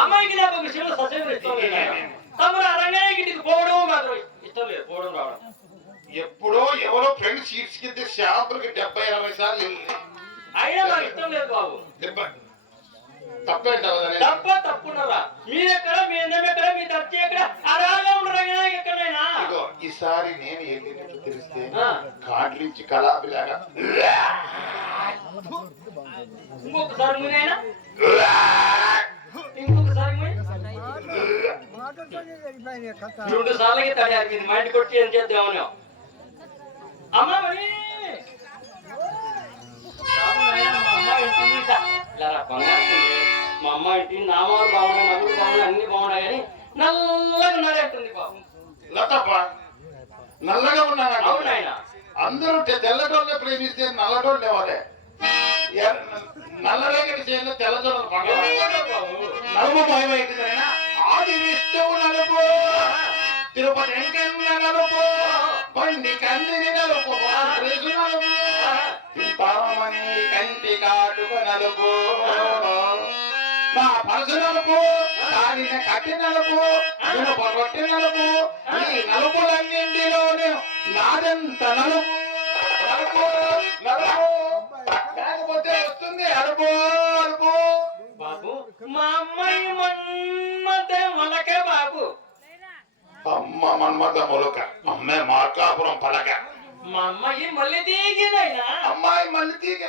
అమ్మాయికి నాకు ఒక విషయంలో సత్యం ఇష్టం లేదు. తమరు అరంగానికి ఇంటికి పోవడం మాత్రం ఇష్టం లేదు, పోవడం రావడం. ఎప్పుడో ఎవరో ఫ్రెండ్ సీట్స్ కింద షాపులకి 70-80 సార్లు వెళ్ళి అయినా నాకు ఇష్టం లేదు బాబు. తప్పేంటావా? తప్పున్నారా? మీరెక్కడ, మీ అందం ఎక్కడ, మీ దర్శి ఎక్కడ? అరాగా ఉండరు ఎక్కడైనా. ఈసారి నేను వెళ్ళినట్టు తెలిస్తే కాట్లు ఇచ్చి కలాపిలాగా ఇంకొకసారి మునైనా ఇంకొకసారి 2 సార్లకి తడియారు మీది మా ఇంటికి కొట్టి ఏం చేద్దామని. అమ్మా మరి మా అమ్మ ఇంటి నామాలు బాగున్నాయి, నలుగురు బాగున్నాయి, అన్ని బాగున్నాయి కానీ నల్లగా నరేస్తుంది బాబు. లతప్ప నల్లగా ఉన్నాడు. అవునాయన అందరూ తెల్లటోళ్ళే ప్రేమిస్తే నల్లటోళ్ళు ఎవరే? నల్లరేగడి చేయాలి తెల్లటోళ్ళు నలుపు భయమైతుందైనా ఆది విష్ణువు నలుపు, తిరుపతి వెంకన్న నలుపు, పండి కందిని నలుపు, నలుపు, చింతామణి కంటి కాటుక నలుపు, నా పరసు నలుపు, దానిని కట్టి నలుపు, రొట్టి నలుపు, ఈ నలుపులన్నింటిలోనే నాదెంత నలుపు. నలుపు నలుపు కాకపోతే వస్తుంది అలుపు అలుపు. బాబు మా అమ్మాయి మన్మతే మొలకే బాబు. అమ్మ మన్మత మొలక, అమ్మే మార్కాపురం పలక. మా అమ్మాయి మళ్ళీ తీగినైనా. అమ్మాయి మళ్ళీ తీగ,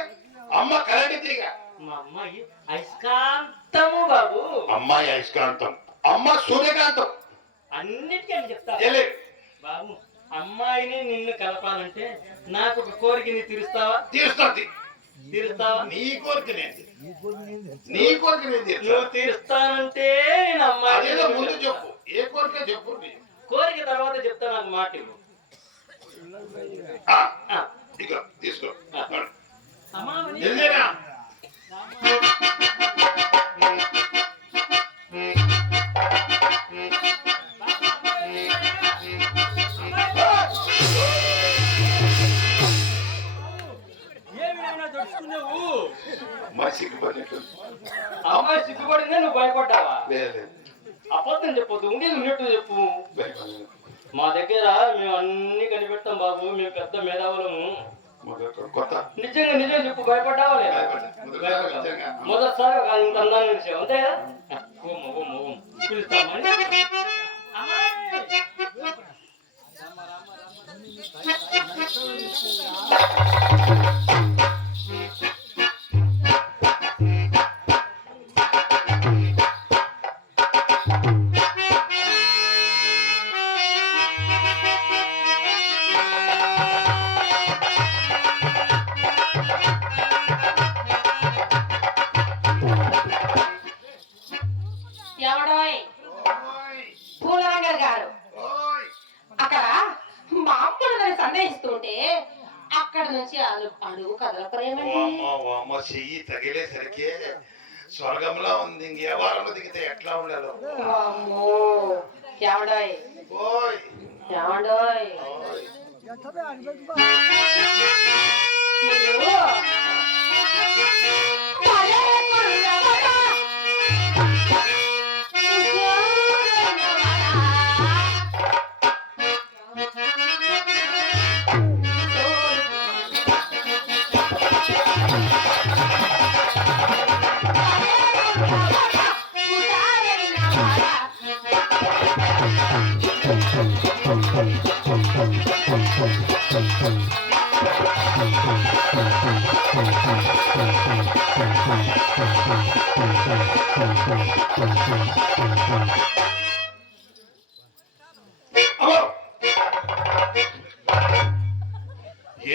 అమ్మ కరడి తీగ. మా అమ్మాయి అయస్కాంతము బాబు. అమ్మాయి అయస్కాంతం, అమ్మ సూర్యకాంతం. అన్నిటికీ అని చెప్తా బాబు. అమ్మాయిని నిన్ను కలపాలంటే నాకు ఒక కోరికని తీరుస్తావా? తీరుస్తావా? నీ కోరిక నీ కోరిక నువ్వు తీరుస్తానంటే నేను అమ్మాయి ముందు చెప్పు, ఏ కోరిక చెప్పు. కోరిక తర్వాత చెప్తా, నాకు మాట ఇవ్వు. ఇక తీసుకో. అమ్మాయి సిగ్గుపడిందే నువ్వు భయపడ్డావా? లేదు, అబద్ధం చెప్పొద్దు, ఉండేది ఉన్నట్టు చెప్పు. మా దగ్గర మేము అన్ని కనిపెడతాం బాబు, మేము పెద్ద మేధావులము. నిజంగా నిజం చెప్పు, భయపడ్డావా లేదా? మొదటిసారి ఇంత అందాన్ని విషయం అంతే కదా. పిలుస్తామని చెయ్యి తగిలేసరికి స్వర్గంలో ఉంది. ఇంకే వారంలో దిగితే ఎట్లా ఉండాలో.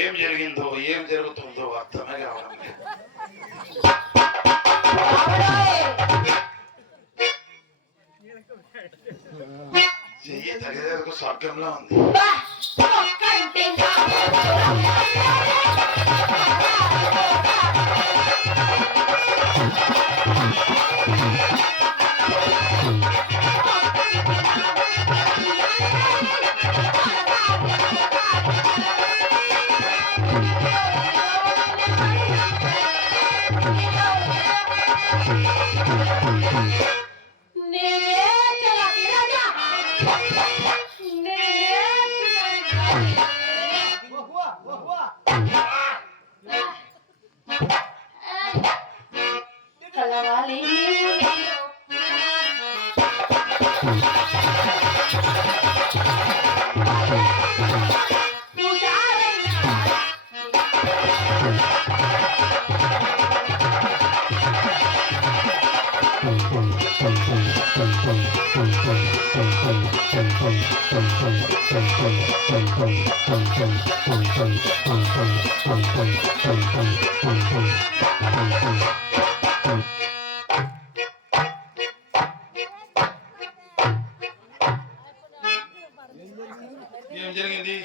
ఏం జరిగిందో ఏం జరుగుతుందో అర్థమే కావడం లేదు. చెయ్యి తగ్గేందుకు స్వర్గంలో ఉంది. కలవాలి నీవు నేను. ఏం జరిగింది?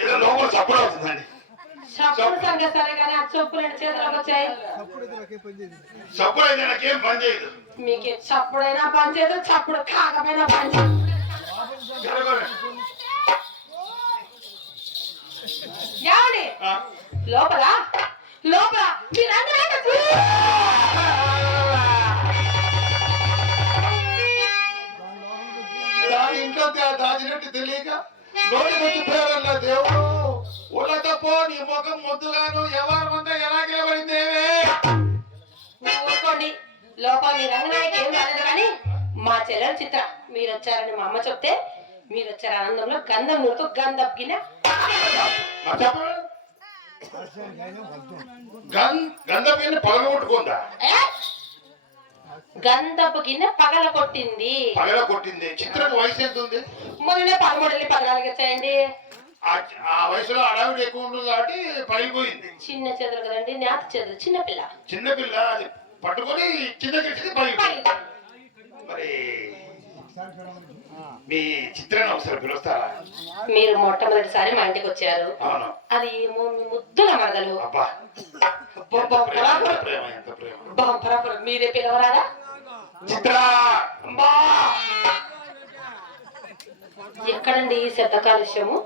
ఏదో లోపల చప్పుడు అవుతుందండి. చప్పుడు సంగతి సరే కానీ ఆ చొప్పు రెండు చేతులకు వచ్చాయి. చప్పుడు అయితే నాకేం పని చేయదు. మీకు చప్పుడైనా పని చేయదు, చప్పుడు కాకపోయినా పని చేయదు. ఏమండి లోపల లోపల మీరందరూ ఇంట్లో దాచినట్టు తెలియక నోటికి వచ్చి పేరల్లా దేవుడు ఉలకపో నీ ముఖం ముద్దుగాను ఎవరిమంతా ఎలాగే పడిందేవే. ఊరుకోండి లోపల మీ రంగనాయకి ఏం రాలేదు కానీ మా చెల్లెలు చిత్ర మీరు వచ్చారని మా అమ్మ చెప్తే మీరు వచ్చారు ఆనందంలో గంధం నూరుతూ గంధపు గిన్నె పగలగొట్టుకుందా? గంధపు గిన్నె పగల కొట్టింది. పగల కొట్టింది. చిత్రకు వయసు ఎంత ఉంది? మొన్ననే 13 14 వచ్చాయండి. ఆ వయసులో అడవిడి ఎక్కువ ఉంటుంది కాబట్టి పగిలిపోయింది. చిన్న చేతులు కదండి, నేత చేతులు. చిన్నపిల్ల చిన్నపిల్ల అది పట్టుకొని చిన్న గడిచింది పగిలిపోయింది. మరి మీ చిత్రాన్ని ఒకసారి పిలుస్తారా? మీరు మొట్టమొదటిసారి మా ఇంటికి వచ్చారు. అవును. అది ఏమో మీ ముద్దుల మరదలు. మీరే పిలవరాదా? చిత్రా ఎక్కడండి ఈ శబ్ద కాలుష్యము?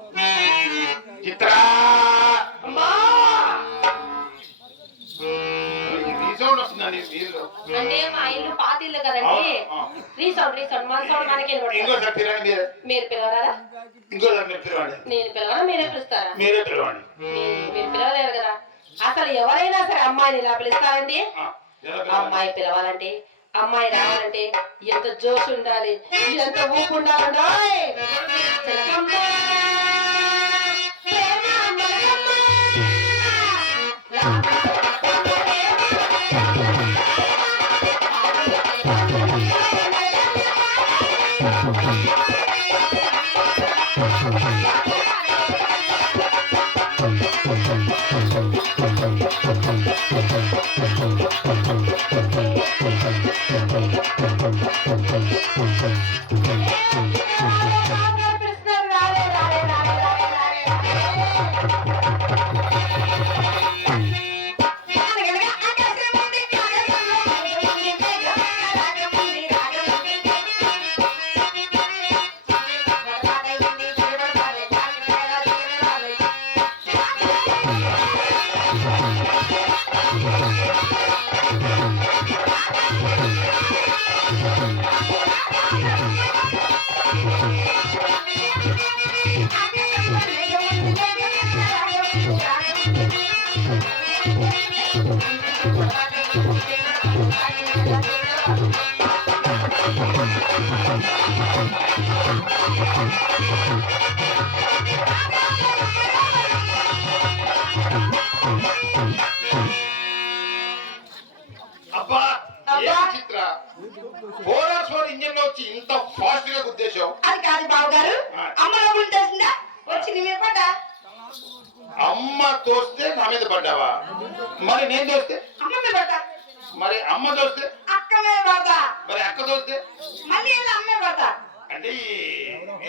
చిత్రా అంటే మా ఇల్లు పాత ఇల్లు కదండి. రీసౌండ్ మన సౌండ్ మనకి మీరు పిలవరాదా? నేను పిలవనా మీరే పిలుస్తారా? మీరే పిలవండి. మీరు పిలవలేరు కదా. అసలు ఎవరైనా సరే అమ్మాయిని ఇలా పిలుస్తారండి. అమ్మాయి పిలవాలంటే అమ్మాయి రావాలంటే ఎంత జోష్ ఉండాలి, ఎంత ఊపు ఉండాలి. అబ్బా అబ్బా. ఏం చిత్ర 4x4 ఇంజిన్ లో వచ్చి ఇంత ఫాస్ట్ గా గుద్దేశావు. అది కాదు బావగారు, అమ్మ లోపల తెలిసిందా వచ్చి నీ మీద పడ్డా. అమ్మ తోస్తే నా మీద పడ్డావా? మరి నేను తోస్తే? అమ్మ మీద పడ్డా. మరి అమ్మ తోస్తే? అక్క మీద పడతా. మరి అక్క తోస్తే? మళ్ళీ ఇలా అమ్మే పడతా. అంటే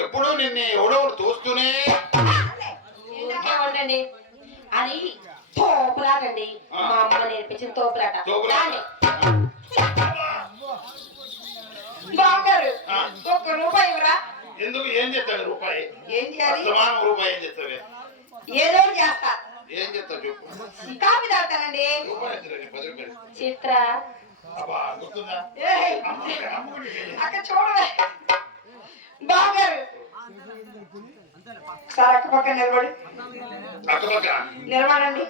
ఎప్పుడు నిన్ను ఎవడో ఒకడు తోస్తూనే. ఉండండి అది తోపులాటండి, మా అమ్మ నేర్పించిన తోపులాట. తోపులాట. బావగారు ఒక్క రూపాయి ఇవ్వరా? ఎందుకు? ఏం చేస్తాడు రూపాయి? ఏం చేయాలి? అస్తమానం రూపాయి ఏం చేస్తావే? ఏదో ఒకటి చేస్తా. ఏం చేస్తావు చెప్పు. కాఫీ తాగుతానండి. రూపాయి ఇస్తాడు, 10 రూపాయలు. చిత్ర అబ్బా గుర్తుందా? ఏయ్, అక్కడ చూడవే బావగారు. సార్ అక్క పక్క నిలబడి అక్కపక్క నిలబడండి.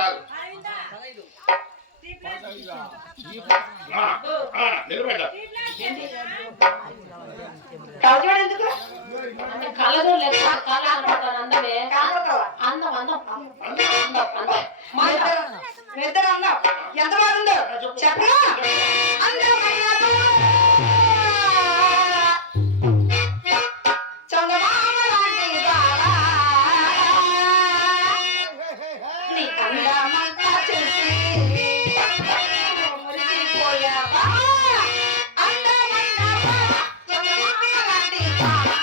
కాదు నిలబెట్ట. కలజోడు ఎందుకు? అంటే కలదు లేదు, కళ అనుకుంటాను. అందమే కాకపోతావా? అందం అందం ఇద్దరు అన్నావు ఎంత బాగుందో చెప్పనా? అందమైన చందమామ లాంటి బావా, నీ అందమంతా చూసి మురిసిపోయావా. అందమైన బావా, చందమామ లాంటి బావా.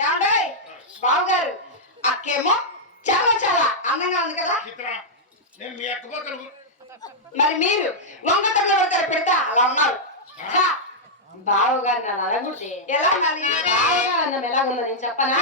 ఏమండోయ్ బావగారు, అక్కేమో చాలా చాలా అందంగా ఉంది కదా. చిత్ర నేను మీ అక్కపక్కన మరి మీరు వంగటంలో పడతారు పెడతా అలా ఉన్నారు. ఛా, బావగారు నన్ను అడగుంటే ఎలా ఉండాలి? బావగారు అందం ఎలా ఉందో నేను చెప్పనా?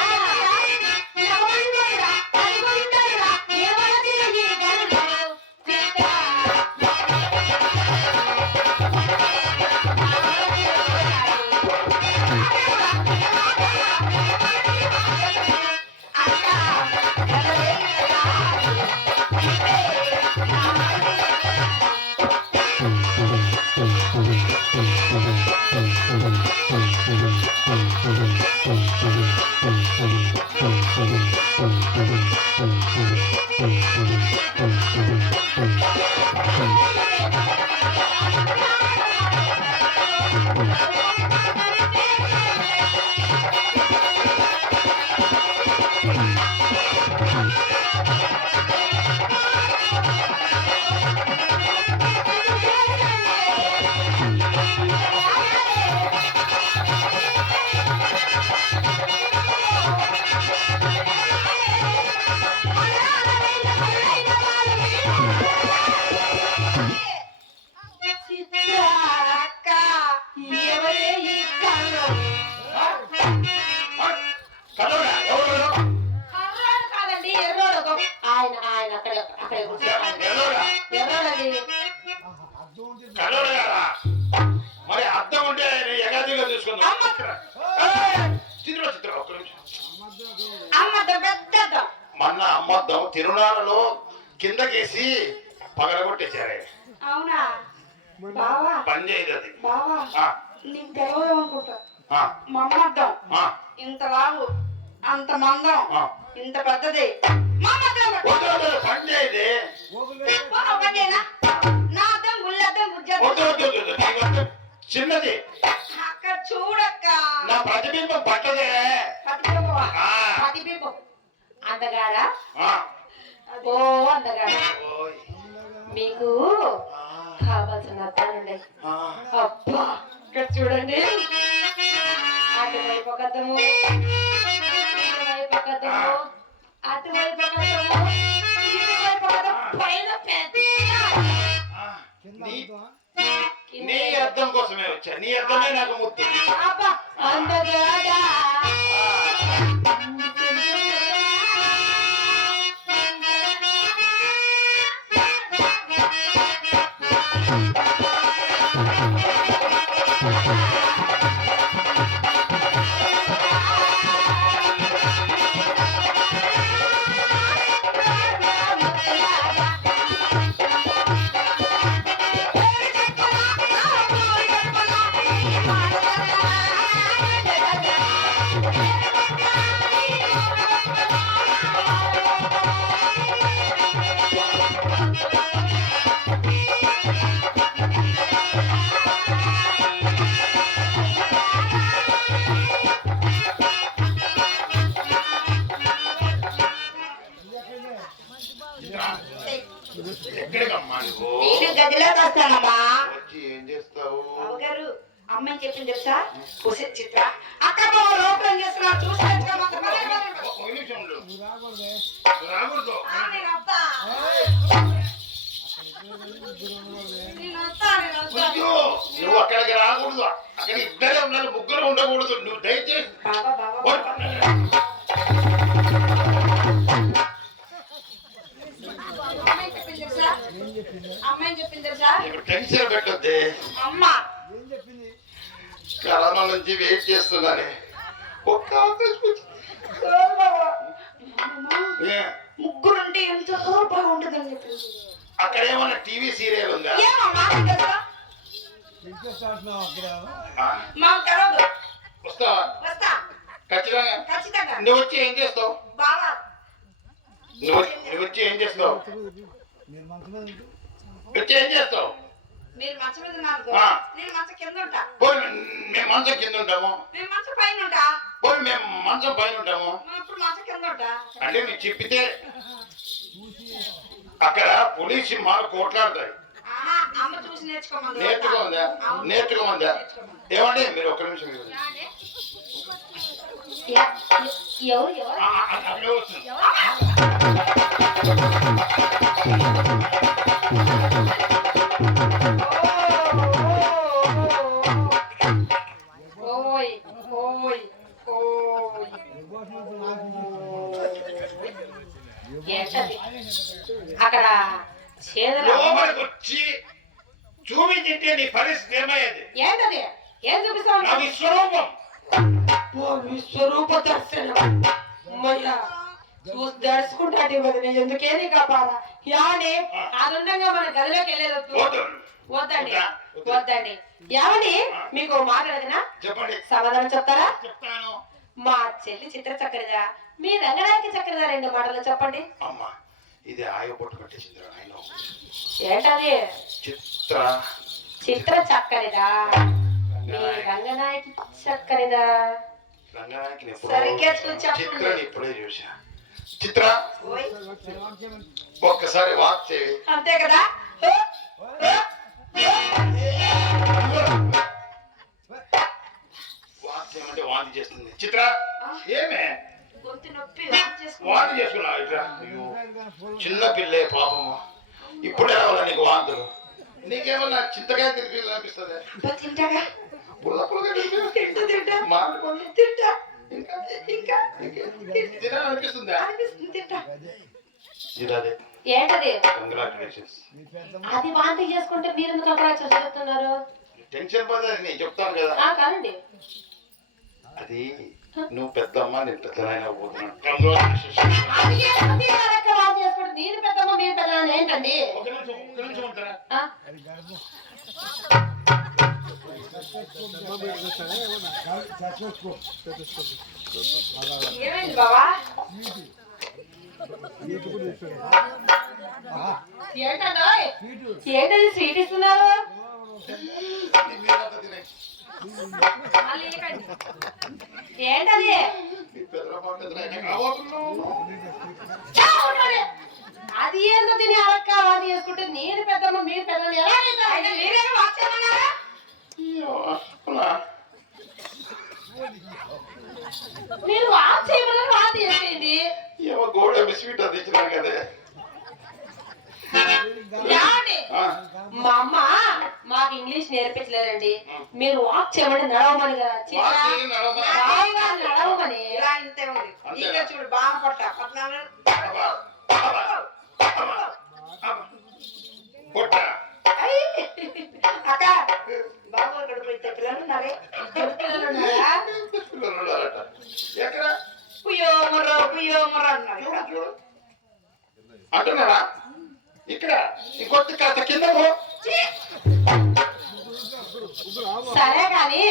అక్క ఎవరే ఈ కళ్ళు? కలవడా? ఎవరు? కర్రోడు కాదండి, ఎర్రోడు. ఆయన ఆయన అక్కడ అక్కడ ఎవరురా? ఎర్రోడండి. కలవడా కదా? మరి అర్థం ఉంటే నేను ఎగాదిగా చూసుకుందాం. చిత్ర చిత్ర ఒక్క నిమిషం. అమ్మతో పెద్ద మొన్న అమ్మద్దం తిరునాళ్ళలో కిందకేసి పగలగొట్టేశారే. అవునా బావా? పని చేయదు అది. బావా ఆ, నీకు తెలియదు అనుకుంటా. ఆ, మమ్మద్దం ఆ, ఇంత లావు, అంత మందం, ఆ. ఇంత పెద్దది. మమ్మద్దం వద్దు, వద్దు, పని చేయదు. ఒకటేనా? నా అద్దం గుళ్ళద్దం వద్దు, గుజ్జద్దం. వద్దు, వద్దు, వద్దు. నీకు వద్దు. చిన్నది అక్కడ చూడక్క. నా ప్రతిబింబం పట్టదే. పతిపోవా? ఆ, ప్రతిబింబం అందగాడా? ఆ. ఓ అందగాడా, ఓయ్. మీకు కావాల్సిన అర్థాలుండే. ఆ. అబ్బా ఇక్కడ చూడండి, అటువైపు ఒక అద్దము, ఇటువైపు ఒక అద్దము, అటువైపు ఒక అద్దము, ఇటువైపు ఒక అద్దము. పైన పెద్ద ఆ, నీ అర్థం కోసమే వచ్చా. నీ అర్థమే నాకు ముద్దు. అబ్బా అందగాడా ఎక్కడికమ్మా నువ్వు? నేను గదిలోకి వస్తానమ్మా. వచ్చి ఏం చేస్తావు? బావగారు అమ్మాయి చెప్పింది తెలుసా? కుసి చిత్ర అక్క బావ లోపల చేస్తున్నా చూసాను. ఒక నిమిషం ఉండు. రాకూడదు. నేను వస్తా. అయ్యో, నువ్వు అక్కడికి రాకూడదు. అక్కడ ఇద్దరే ఉన్నారు, ముగ్గురు ఉండకూడదు. నువ్వు దయచేసి బాబా బాబా అమ్మాయి చెప్పింది తెలుసా? నీకు టెన్షన్ పెట్టొద్దే. అమ్మ కరోనా నుంచి వెయిట్ చేస్తున్నానే. ఒక్క అవకాశం ఇచ్చి- ఏ, ముగ్గురుంటే ఎంతో బాగుంటుందని చెప్పింది. అక్కడ ఏమన్నా టీవీ సీరియల్ ఉందా? ఏమమ్మా నీకు తెలుసా? ఆ, మాకు తెలియదు. వస్తావా? వస్తా ఖచ్చితంగా. ఖచ్చితంగా. నువ్వు వచ్చి ఏం చేస్తావు? బావా నువ్వు వచ్చి ఏం చేస్తావు? వచ్చి ఏం చేస్తావు? మీరు మంచం మీద ఉన్నారు. ఆ. నేను మంచం కింద ఉంటా. పోయి మేము మంచం కింద ఉంటాము. నేను మంచం పైన ఉంటా. పోయి మేము మంచం పైన ఉంటాము. నేను ఇప్పుడు మంచం కింద ఉంటా. అంటే నువ్వు చెప్పితే అక్కడ పోలీస్ సినిమాలు కోట్లాడతాయి. ఆహా, అమ్మ చూసి నేర్చుకోమంది. నేర్చుకోమందా? అవును. నేర్చుకోమందా? ఏమండి మీరు ఒక్క నిమిషం ఇవ్వండి. నానే? ఎవరు ఎవరు అక్కడే వస్తుంది. ఓయ్ ఓయ్ ఓయ్ ఏంటది అక్కడ చేదల లోపలికి వచ్చి చూపించింటే నీ పరిస్థితి ఏమయ్యేది? ఏంటది ఏం చూపిస్తావు నా విశ్వరూపం. ఓ విశ్వరూప దర్శనం అమ్మయ్యా చూసి దర్శకుంటాంటి వదిన ఎందుకే నీకు ఆ బాధ యావని ఆనందంగా మన గదిలోకి వెళ్ళేది వద్దు. వద్దండి వద్దా? వద్దండి యావని మీకు మాట అడిగినా చెప్పండి. సమాధానం చెప్తారా? చెప్తాను. మా చెల్లి చిత్ర చక్కరిదా మీ రంగనాయకి చక్కరిదా 2 మాటలు చెప్పండి. అమ్మా, ఇది ఆయ పొట్టు కట్టేసింది ఆయన. ఏంటది చిత్ర చిత్ర చక్కరిదా మీ రంగనాయకి చక్కరిదా రంగనాయకిని సరిగ్గా చూసి చెప్పండి. చిత్రని ఇప్పుడే చూసా. చిత్ర ఓయ్. ఒక్కసారి వాక్ చేయి. అంతే కదా వాక్ చేయమంటే వాంతి చేస్తుంది. చిత్ర ఏమే గొంతు నొప్పి వాంతి చేసుకుంటా. వాంతి చేసుకున్నావు ఇట్లా? అయ్యో, చిన్న పిల్లే పాపము. ఇప్పుడే రావాలా నీకు వాంతులు? నీకేమన్నా చింతకాయ తిరిగి అనిపిస్తుంది? తింటాగా పుల్ల పుల్లగా తింటా మాట్లాడుకోండి. తింటా ఇంకా ఇంకా తినాలనిపిస్తుందా? అనిపిస్తుంది తింటా. ఇదే ఏంటది కంగ్రాచులేషన్స్. అది వాంతి చేసుకుంటే మీరు ఎందుకు అక్కడ చెప్తున్నారు? టెన్షన్ పడదు, నేను చెప్తాను కదా. కాదండి అది నువ్వు పెద్ద అమ్మ, నేను పెద్దనైనా పోతున్నాను. కంగ్రాచులేషన్స్. అది ఏంటండి ఆ రకంగా వాంతి చేసుకుంటే నేను పెద్దమ్మ మీరు పెద్ద ఏంటండి ఒక నిమిషం ఉంటారా? ఆ? ఏమైంది బావా? ఏంటండోయ్? ఏంటది స్వీట్ ఇస్తున్నారు? నీ మీరంతా తినే. మళ్ళీ ఏకండి. ఏంటది నీ పెద్దమ్మ, పెద్దనైనా కావాలను. అది ఏంటో తిని అరక్క వాంతి చేసుకుంటే నేను పెద్దమ్మ మీరు పెద్ద ఎలా అయితే మీరేమో వాచ్ చేయమన్నారా? అయ్యో, అవునా? మీరు వాంతి చేయమని వాంతి చేసింది ఏమో గోడ బిస్కెట్ అది ఇచ్చినా కదే. ఆ, మా అమ్మ మాకు ఇంగ్లీష్ నేర్పించలేదండి. మీరు వాక్ చేయమని నడవమని కదా చిత్ర. వాక్ చేయి, నడవమా. బాగా నడవమని. ఇలా ఇంతే ఉంది ఇంకా చూడు బాగా పడతా పద్నాలుగు అబ్బా, అబ్బా, అబ్బా, అబ్బా. పొట్ట. అక్క బాబు ఇక్కడ పోయి పిల్లలు ఉన్నారే ఇద్దరు పిల్లలు ఉన్నారా? పిల్లలు ఉన్నారట. ఎక్కడ పుయ్యో ముర్ర అన్నారు చూడు చూడు అంటున్నాడా? ఇక్కడ ఇంకొద్ది కాస్త కింద పో. సరే కానీ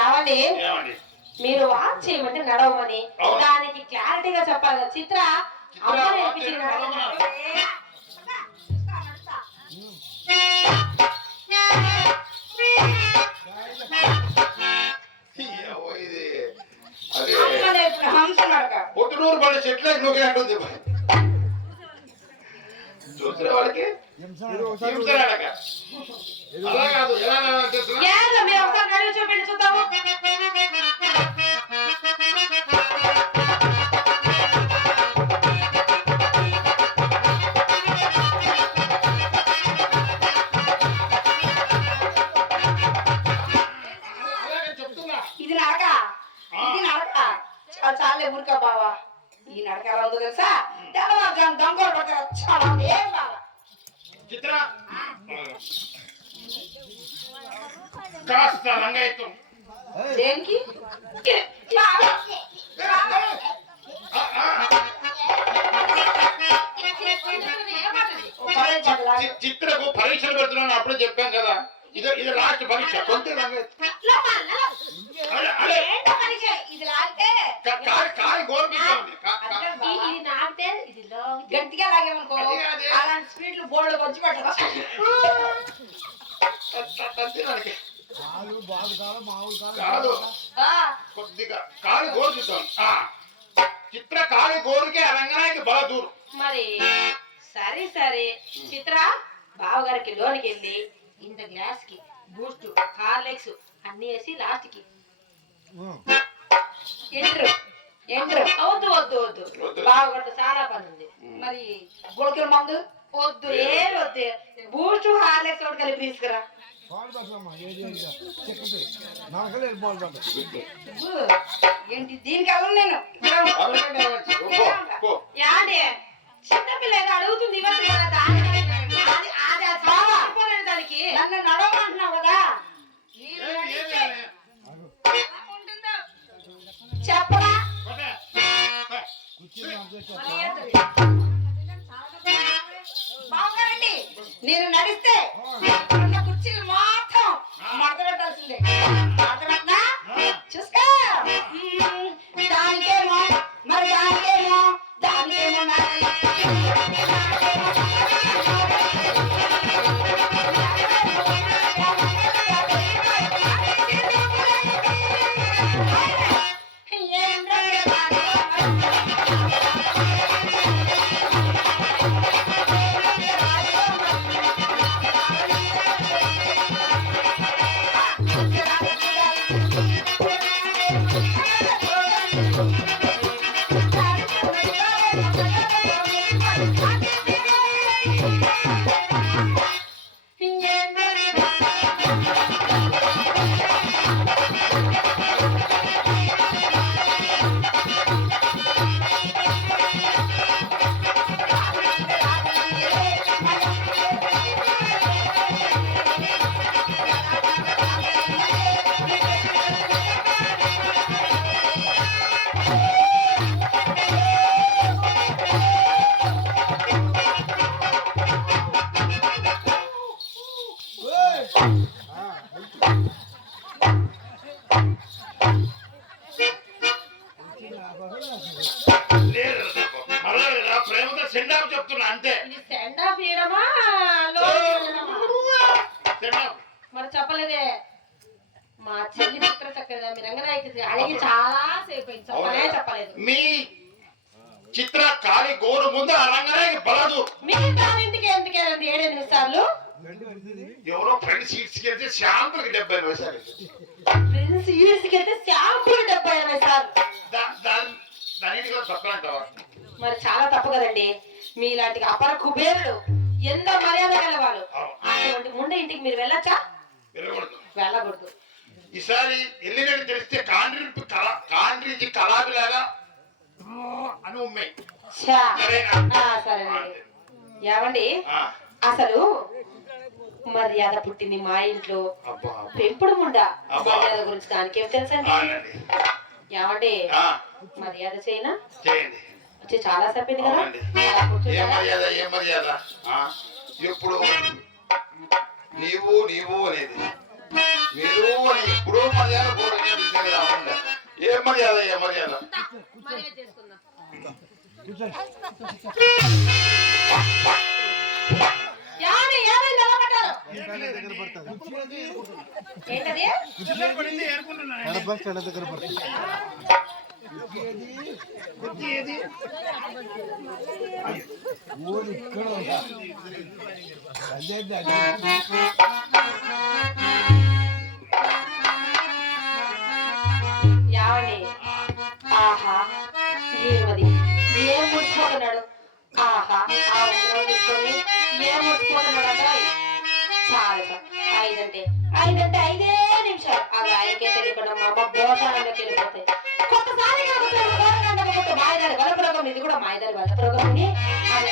ఏమండి ఏమండి మీరు వాక్ చేయమంటే నడవమని అవును. దానికి క్లారిటీగా చెప్పాలి కదా చిత్ర. అమ్మ చిత్ర, నేర్పించిన నడవమని. ఏవో ఇది అదే హంస నడక పొట్టునూరు పడి చెట్లే నువ్వు అంటుంది. చూసిన వాళ్ళకి హింసరాడక. అలా కాదు ఎలా తెలుసు ఏదో మీరు ఒకసారి నడివి చూపిండి చూద్దాము. అలాగే చెప్తున్నా. ఇది నడక చాలే ఊరికా బావా ఈ నడక ఎలా ఉందో తెలుసా తెల్లవారుజాము దొంగలు పడతారు చాలా ఏం బావా చిత్ర కాస్త రంగైతం. దేనికి చిత్రకు పరీక్షలు పెడుతున్నాను అప్పుడే చెప్పాం కదా. ఇది లాస్ట్ పరీక్ష. కొంత రంగైతం. అదే ఇది లాగితే కాయ గోరుపించాలి. ఇది నాకితే ఇది గట్టిగా లాగేమనుకో అది కాదే. అలాంటి స్వీట్లు బోర్డు వచ్చి పెట్టాలి కాదు కొద్దిగా కాలి గోరు చూద్దాం. చిత్ర కాలి గోరుకి ఆ రంగనాయకి బాగా దూరం. మరి సరే చిత్ర బావగారికి లోనికి వెళ్ళి ఇంత గ్లాస్ కి బూస్ట్ హార్లిక్స్ అన్ని వేసి లాస్ట్ కి ఎండ్రు వద్దు బావగారితో చాలా పని ఉంది. మరి గుళకిల మందు వద్దు ఏమి వద్దు బూస్ట్ హార్లిక్స్ ఒకటి కలిపి తీసుకురా. ఏంటి దీనికి వెళ్ళను నేను యాడే చిన్నపిల్ల ఏదో అడుగుతుంది ఇవ్వచ్చు కదా దానికి నన్ను నడవమంటున్నావు కదా చెప్పరా బాగున్నారండి నేను నడిస్తే ఉన్న కుర్చీలు మొత్తం మడత పెట్టాల్సిందే మడత పెట్టినా చూసుకో దానికేమో మరి దానికేమో ప్రేమతో సెండాపు చెప్తున్నా అంతే. ఇది సెండ్ ఆఫ్ చేయడమా మరి చెప్పలేదే మా చెల్లి చిత్ర చక్కగా మీ రంగనాయకి అడిగి చాలా సేపు అయింది చెప్పలేదు. మీ చిత్ర కాలి గోరు ముందు ఆ రంగనాయకి బలదు. మీ ఇంటికి ఎందుకేనండి 7 నిమిషాలు ఎవరో ఫ్రెండ్ సీట్స్ కి వెళ్తే శాంపుల్కి 70 నిమిషాలు. ఫ్రెండ్స్ ఈడ్స్కి అయితే శాంపుల్ 70 సార్లు. దానికి కూడా తప్పనంటావా? మరి చాలా తప్పు కదండి. మీలాంటి అపర కుబేరుడు ఎంత మర్యాద గల మీరు వెళ్ళొచ్చా? వెళ్ళకూడదు. వెళ్ళకూడదు. ఈసారి ఎల్లినట్టు తెలిస్తే కాండ్రించి కళాభిలాగా అని ఉమ్మే. ఛా. సరేనా? సరేనండి. ఏమండి ఆ, అసలు మర్యాద పుట్టింది మా ఇంట్లో, అబ్బా, పెంపుడు ముండా. అబ్బా. మర్యాద గురించి దానికేం తెలుసండి? అవునండి. ఏమండి ఆ, మర్యాద చేయనా? చేయండి. వచ్చి చాలా చెప్పింది కదా. అవునండి. అలా ఏం కూర్చుంటారా? మర్యాద, ఏం మర్యాద? ఆ, ఎప్పుడు నీవు నీవు అనేది మీరు అని ఎప్పుడూ మర్యాద కూడా ఏం మర్యాద, ఏం మర్యాద? మర్యాద చేసుకుందాం. ఏమండి, ఏమైంది అలా పడ్డారు? ఏంటది? ఏమండి, ఆహా ఏమది, ఏం ముడిచిపోతున్నాడు? ఆహా ఆ ఉంగరం తీసుకొని ఏం ముడిచిపోతున్నాడు అంటే చాలా ఐదంటే 5 నిమిషాలు అది ఆయనకే తెలియకుండా మా అమ్మ భోజనంలోకి వెళ్ళిపోతాయి. కొత్తసారి మాయదారి వలప్రోగం, ఇది కూడా మాయదారి వలప్రోగం అని అది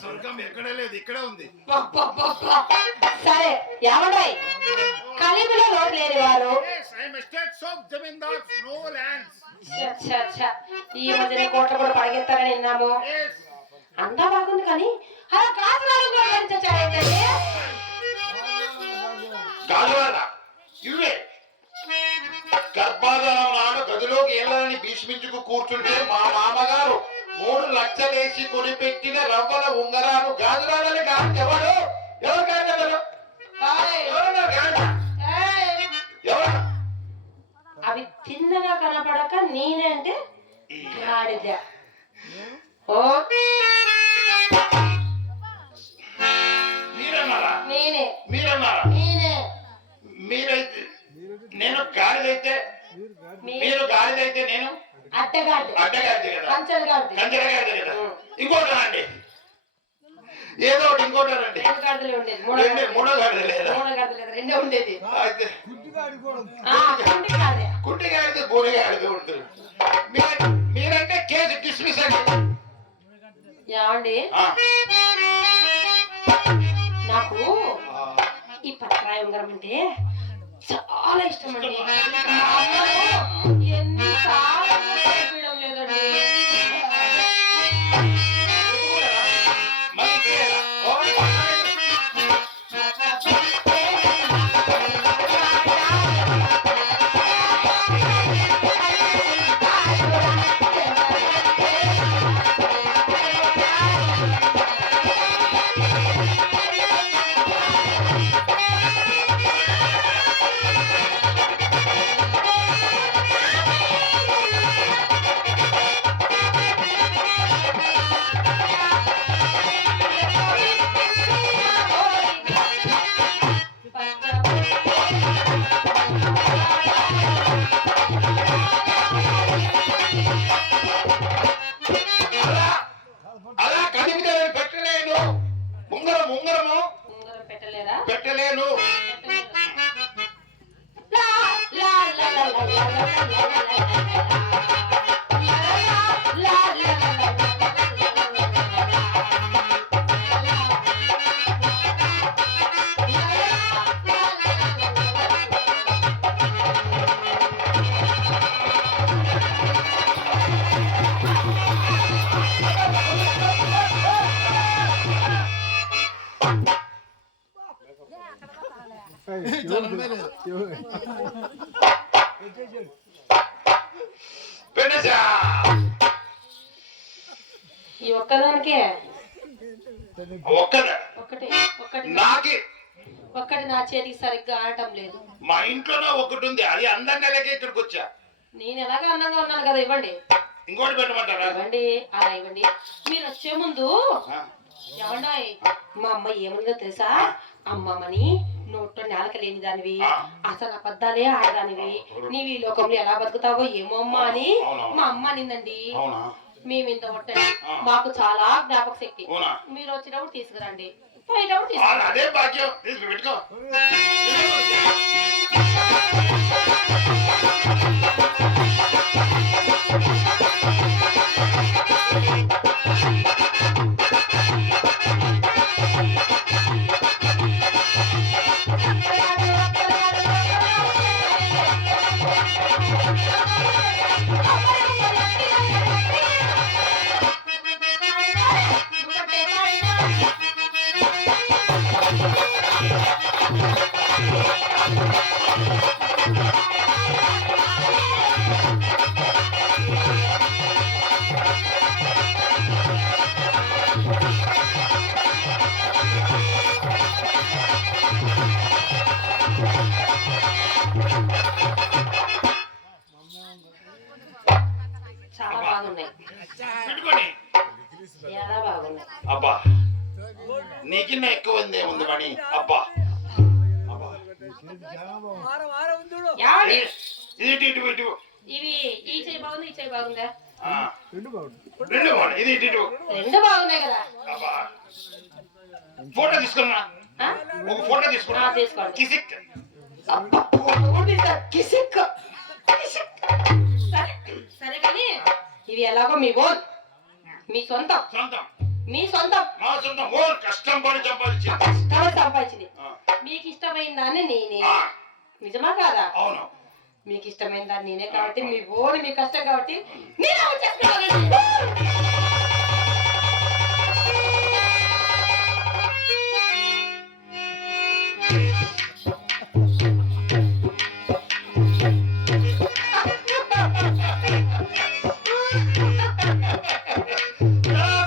స్వర్గం ఎక్కడ లేదు, ఇక్కడే ఉంది. సరే ఏమంటాయి కలిమిలో లోటు లేని వారు ఈ మధ్యన కోట్ల కూడా పడగెత్తారని విన్నాము. అంతా బాగుంది కానీ అలా కాసులాలు కూడా గడిచారంటే గర్భాధానం నాడు గదిలోకి వెళ్ళాలని భీష్మించుకు కూర్చుంటే మా మామగారు 3 లక్షలేసి కొనిపెట్టిన రవ్వల ఉంగరాలు గాజురాలని కాదు. ఎవరు కాదు అవి చిన్నగా కనపడక నేనంటే గాడిద. ఓ అయితే మీరు గాడిద అయితే నేను అడ్డగాడిద అడ్డగాడిద కదా, కంచెలగాడిద కంచెలగాడిద కదా. ఇంకోటి అండి, ఏదో ఒకటి ఇంకోటి రండి. రెండు గాడిదలే ఉండేది, మూడో గాడిద లేదా? మూడో గాడిద లేదా, రెండే ఉండేది. అయితే కుంటి గాడిద. కుట్టి గాడిద గోడి గాడిద ఉంటుంది. మీరంటే కేసు డిస్మిస్ అండి. ఏమండి నాకు ఈ పట్రాయి ఉంగరం అంటే చాలా ఇష్టం అండి. మా అమ్మను ఎన్నిసార్లు చేయించడం లేదండి. మరి ఇంకేనా? ఓ, అలా కదిపితే నేను పెట్టలేను. ఉంగరము ఉంగరం పెట్టలేరా? పెట్టలేను. లా, లా, లా, లా, లా, లా, లా, లా, లా, లా, లా, లా, లా. పెట్టేసా. ఈ ఒక్కదానికే ఒక్కదే ఒకటి ఒకటి నాకి ఒక్కటి నా చేతికి సరిగ్గా ఆడటం లేదు. మా ఇంట్లోనే ఒకటి ఉంది, అది అందంగా లేక ఇక్కడికి వచ్చా. నేను ఎలాగ అందంగా ఉన్నాను కదా, ఇవ్వండి ఇంకోటి పెట్టమంటారా? ఇవ్వండి, అలా ఇవ్వండి. మీరు వచ్చే ముందు ఆ, ఏమండి, మా అమ్మ ఏముందో తెలుసా? అమ్మమ్మని నోట్లో నేలక లేని దానివి, అసలు అబద్ధాలే ఆడదానివి, నీవు ఈ లోకంలో ఎలా బతుకుతావో ఏమో అమ్మ అని మా అమ్మ నిందండి. అవునా? మేము ఇంత కొట్టండి, మాకు చాలా జ్ఞాపక శక్తి. అవునా? మీరు వచ్చినప్పుడు తీసుకురండి, పోయేటప్పుడు తీసుకురండి. అదే భాగ్యం. తీసుకు పెట్టుకో. చాలా బాగున్నాయి, పెట్టుకోండి. చాలా బాగున్నాయి. అబ్బా, నీకిన్న ఎక్కువ ఉంది పని. అబ్బా అబ్బా, ఏమండి? ఇది ఇటు ఇటు ఇటు. ఇవి ఈ చేయి బాగుంది, ఈ చేయి బాగుందా? ఆ, రెండు బాగుంది. ఇది ఇటు ఇటు. రెండు బాగున్నాయి కదా. అబ్బా, ఫోటో తీసుకున్నా. ఆ? ఒక ఫోటో తీసుకున్నా. తీసుకోండి. కిసిక్. కిసిక్. సరే సరే కానీ ఇవి ఎలాగో మీ ఓన్, మీ సొంతం, సొంతం. మీ సొంతం, మా సొంతం. ఓ కష్టం పడి సంపాదించింది. కష్టపడి సంపాదించింది. ఆ, మీకు ఇష్టమైన దాన్ని నేనే. ఆ, నిజమా కాదా? అవును. మీకు ఇష్టమైన దాన్ని నేనే కాబట్టి, మీ ఓన్, మీ కష్టం కాబట్టి నేనే వచ్చేస్తున్నానండి.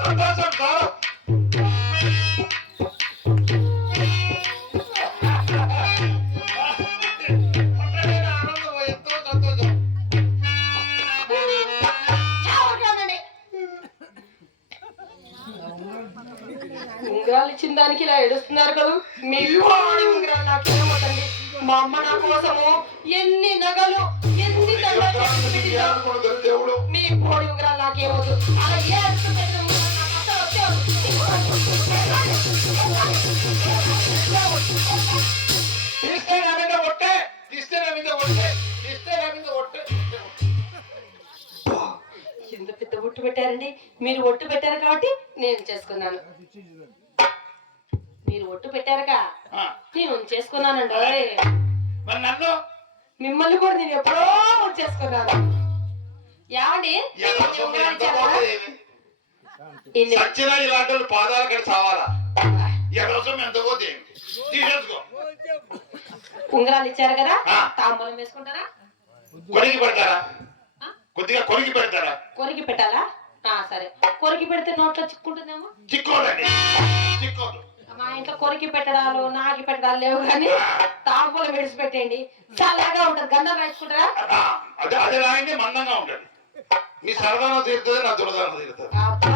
సంతోషం సార్. ఉంగరాలు ఇచ్చిన దానికి ఇలా ఏడుస్తున్నారు కదా, మీ వాడి ఉంగరాలు నాకేమవుతండి. మా అమ్మ నా కోసము ఎన్ని నగలు ఎన్ని దండలు చేసి పెట్టిందో. దేవుడు మీ కోడి ఉంగరాలు నాకేమవుతు అలా ఏ అడుగు పెట్టిన ఉంగరాలు నాకు అసలు వచ్చేవద్దు. తీస్తే నా మీద కొట్టే, తీస్తే నా మీద కొట్టే, తీస్తే నా మీద కొట్టే. ఎంత పెద్ద ఒట్టు పెట్టారండి. మీరు ఒట్టు పెట్టారు కాబట్టి నేను చేసుకున్నాను. మీరు ఒట్టు పెట్టారుగా ఆ, నేను చేసుకున్నానండి. మరి నన్ను మిమ్మల్ని కూడా నేను ఎప్పుడో ఒట్టు చేసుకున్నాను. ఏమండి ఎవరితో ఉంగరాలు ఎంత ఇచ్చారు కదా? పోతే ఏమి? ఇన్ని సచ్చినా ఇలాంటి వాళ్ళు పాదాల కడ చావాలా? ఎవరితో ఎంత పోతే ఏమి? తీసేసుకో. ఉంగరాలు ఇచ్చారు కదా, ఆ. తాంబూలం వేసుకుంటారా? కొరికి పెడతారా? కొద్దిగా కొరికి పెడతారా? కొరికి పెట్టాలా? సరే, కొరికి పెడితే నోట్లో చిక్కుంటుందేమో. చిక్కోదండి, చిక్కోదు. మా ఇంట్లో కొరికి పెట్టడాలు నాకి పెట్టడాలు లేవు కానీ తాంబూలం విడిచి పెట్టండి, చల్లగా ఉంటుంది. గంధం రాసుకుంటారా? అదే అదే రాయండి, మందంగా ఉంటుంది. మీ సరదాన తీరుతుంది, నా దురదాన తీరుతుంది. అబ్బా,